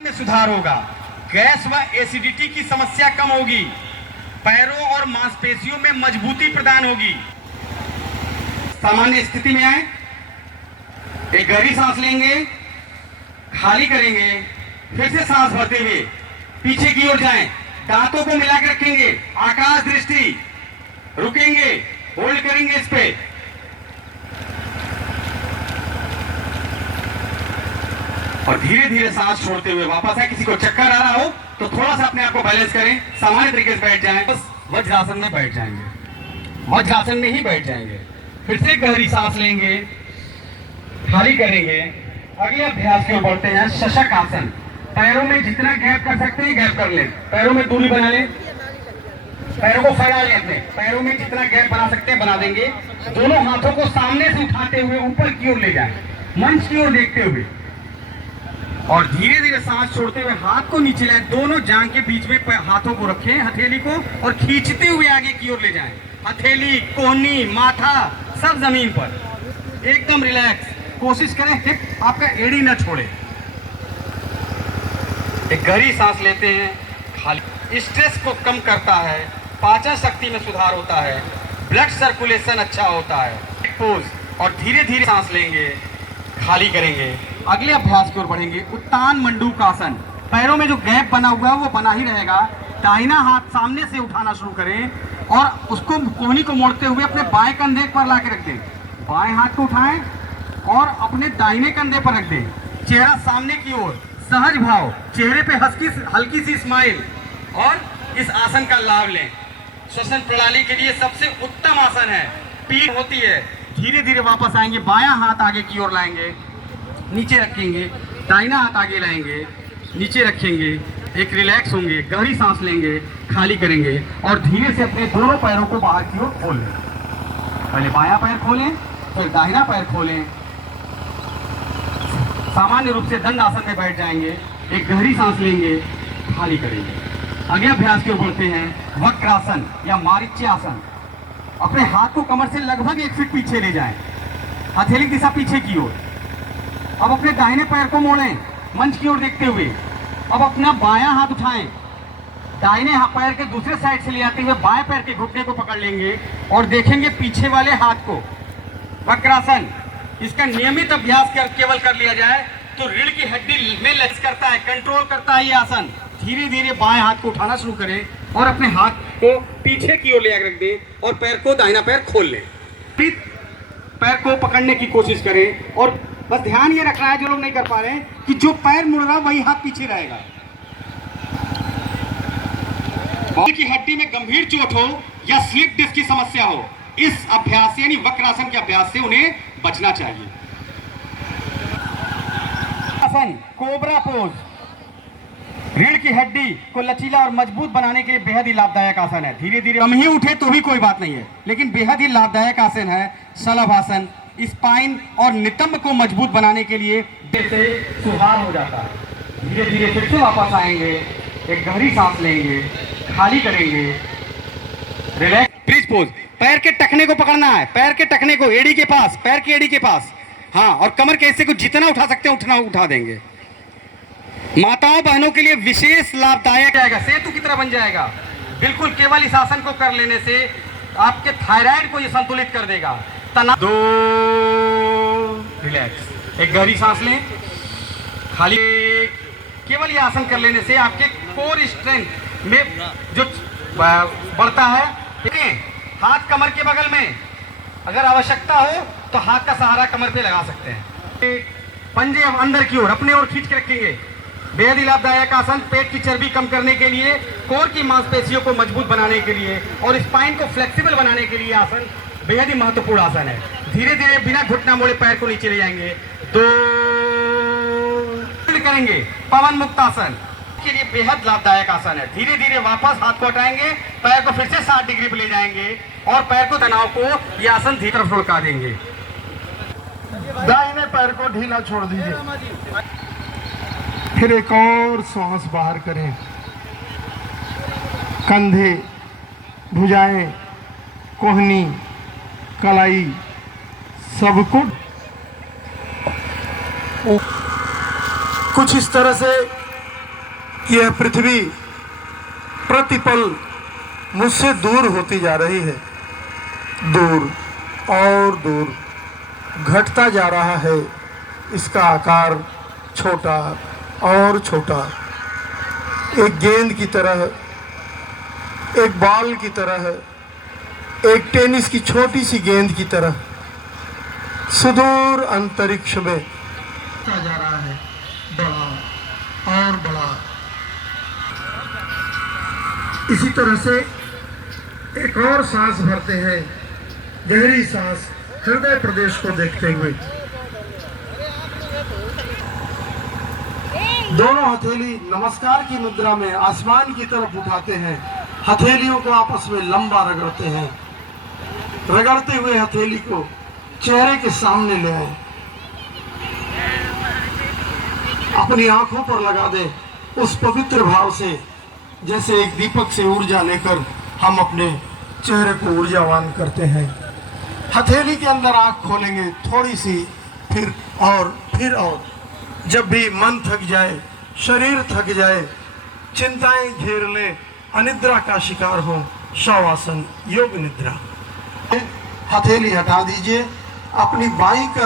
में सुधार होगा, गैस व एसिडिटी की समस्या कम होगी, पैरों और मांसपेशियों में मजबूती प्रदान होगी। सामान्य स्थिति में आए, एक गहरी सांस लेंगे, खाली करेंगे, फिर से सांस भरते हुए पीछे की ओर जाएं, दांतों को मिला के रखेंगे, आकाश दृष्टि, रुकेंगे, होल्ड करेंगे इस पे, और धीरे धीरे सांस छोड़ते हुए वापस आए। किसी को चक्कर आ रहा हो तो थोड़ा सा अपने आप को बैलेंस करें, सामान्य तरीके से बैठ जाएं, बस वज्रासन में बैठ जाएंगे, वज्रासन में ही बैठ जाएंगे। फिर से गहरी सांस लेंगे, खाली करेंगे। अगले अभ्यास की ओर बढ़ते हैं, शशक आसन। पैरों में जितना गैप कर सकते हैं गैप कर लें, पैरों में दूरी बना लें, पैरों को फैला लें, अपने पैरों में जितना गैप बना सकते हैं बना देंगे। दोनों हाथों को सामने से उठाते हुए ऊपर की ओर ले जाएं, मंच की ओर देखते हुए, और धीरे धीरे सांस छोड़ते हुए हाथ को नीचे लाएं, दोनों जांघ के बीच में हाथों को रखें, हथेली को, और खींचते हुए आगे की ओर ले जाएं। हथेली, कोहनी, माथा सब जमीन पर, एकदम रिलैक्स। कोशिश करें हिप आपका एड़ी न छोड़े। एक गहरी सांस लेते हैं, खाली। स्ट्रेस को कम करता है, पाचन शक्ति में सुधार होता है, ब्लड सर्कुलेशन अच्छा होता है। पोज, और धीरे धीरे सांस लेंगे, खाली करेंगे। अगले अभ्यास की ओर बढ़ेंगे, उत्तान मंडूकासन। पैरों में जो गैप बना हुआ है वो बना ही रहेगा। दाहिना हाथ सामने से उठाना शुरू करें और उसको कोहनी को मोड़ते हुए अपने बाएं कंधे पर ला के रख दें। बाएं हाथ को उठाएं और अपने दाहिने कंधे पर रख दें। चेहरा सामने की ओर, सहज भाव, चेहरे पे हल्की सी स्माइल, और इस आसन का लाभ लें। श्वसन प्रणाली के लिए सबसे उत्तम आसन है। पीठ होती है, धीरे धीरे वापस आएंगे, बायां हाथ आगे की ओर लाएंगे, नीचे रखेंगे, दाहिना हाथ आगे लाएंगे, नीचे रखेंगे, एक रिलैक्स होंगे, गहरी सांस लेंगे, खाली करेंगे, और धीरे से अपने दोनों पैरों को बाहर की ओर खोल लें। पहले बायां पैर खोलें, फिर दाहिना पैर खोलें। सामान्य रूप से दंड आसन में बैठ जाएंगे, एक गहरी सांस लेंगे, खाली करेंगे। अगले अभ्यास की ओर बढ़ते हैं, वक्रासन या मारीच्य आसन। अपने हाथ को कमर से लगभग 1 फीट पीछे ले जाएं, हथेली दिशा पीछे की ओर। अब अपने दाहिने पैर को मोड़ें, मंच की ओर देखते हुए। अब अपना बायां हाथ उठाएं, दाहिने पैर के दूसरे साइड से ले आते हुए बाएं पैर के घुटने को पकड़ लेंगे और देखेंगे पीछे वाले हाथ को। वक्रासन, इसका नियमित अभ्यास केवल कर लिया जाए तो रीढ़ की हड्डी में लच करता है, कंट्रोल करता है ये आसन। धीरे धीरे बाएं हाथ को उठाना शुरू करें और अपने हाथ को पीछे की ओर ले आकर रख दें और पैर को, दाहिना पैर खोल लें। फिर पैर को पकड़ने की कोशिश करें, और बस ध्यान ये रखना है, जो लोग नहीं कर पा रहे हैं, कि जो पैर मुड़ रहा वही हाथ पीछे रहेगा। रीढ़ की हड्डी में गंभीर चोट हो या स्लिप डिस्क की समस्या हो, इस अभ्यास यानी वक्रासन के अभ्यास से उन्हें बचना चाहिए। आसन कोबरा पोज रीढ़ की हड्डी को लचीला और मजबूत बनाने के लिए बेहद ही लाभदायक आसन है। धीरे धीरे कम ही उठे तो भी कोई बात नहीं है, लेकिन बेहद ही लाभदायक आसन है। शलभासन स्पाइन और नितंब को मजबूत बनाने के लिए से सुधार हो जाता है। धीरे धीरे फिर से वापस आएंगे, एक गहरी सांस लेंगे, खाली करेंगे, रिलैक्स। ब्रिज पोज, पैर के टखने को पकड़ना है, पैर के टखने को, एड़ी के पास, पैर की एड़ी के पास, हाँ, और कमर के हिस्से को जितना उठा सकते हैं उठना उठा देंगे। माताओं बहनों के लिए विशेष लाभदायक जाएगा, सेतु की तरह बन जाएगा बिल्कुल। केवल इस आसन को कर लेने से आपके थायराइड को ये संतुलित कर देगा। तनाव, दो, रिलैक्स, एक गहरी सांस लें, खाली। केवल ये आसन कर लेने से आपके कोर स्ट्रेंथ में जो बढ़ता है। हाथ कमर के बगल में, अगर आवश्यकता हो तो हाथ का सहारा कमर पे लगा सकते हैं। पंजे अंदर की ओर, अपने ओर खींच के रखेंगे। बेहद ही लाभदायक आसन, पेट की चर्बी कम करने के लिए, कोर की मांसपेशियों को मजबूत बनाने के लिए और स्पाइन को फ्लेक्सिबल बनाने के लिए आसन बेहद ही महत्वपूर्ण आसन है। धीरे धीरे बिना घुटना मोड़े पैर को नीचे ले जाएंगे, दो, करेंगे पवन मुक्त आसन के लिए बेहद लाभदायक आसन है। धीरे धीरे वापस हाथ को हटाएंगे, पैर को फिर से 60 डिग्री पे ले जाएंगे और पैर को, तनाव को, यह आसन धीरे तरफ लुढ़का देंगे। दाहिने पैर को ढीला छोड़ दीजिए, फिर एक और श्वास बाहर करें। कंधे, भुजाएं, कोहनी, कलाई सबको कुछ इस तरह से कि यह पृथ्वी प्रतिपल मुझसे दूर होती जा रही है, दूर और दूर घटता जा रहा है। इसका आकार छोटा और छोटा, एक गेंद की तरह, एक बॉल की तरह, एक टेनिस की छोटी सी गेंद की तरह सुदूर अंतरिक्ष में जा रहा है, बड़ा और बड़ा। इसी तरह से एक और सांस भरते हैं, गहरी सांस, हृदय प्रदेश को देखते हुए। दोनों हथेली नमस्कार की मुद्रा में आसमान की तरफ उठाते हैं, हथेलियों को आपस में लंबा रगड़ते हैं। रगड़ते हुए हथेली को चेहरे के सामने ले आए, अपनी आंखों पर लगा दे उस पवित्र भाव से, जैसे एक दीपक से ऊर्जा लेकर हम अपने चेहरे को ऊर्जावान करते हैं। हथेली के अंदर आंख खोलेंगे थोड़ी सी, फिर और। जब भी मन थक जाए, शरीर थक जाए, चिंताएं घेर ले, अनिद्रा का शिकार हो, शवासन योग निद्रा। हथेली हटा दीजिए, अपनी बाईं कर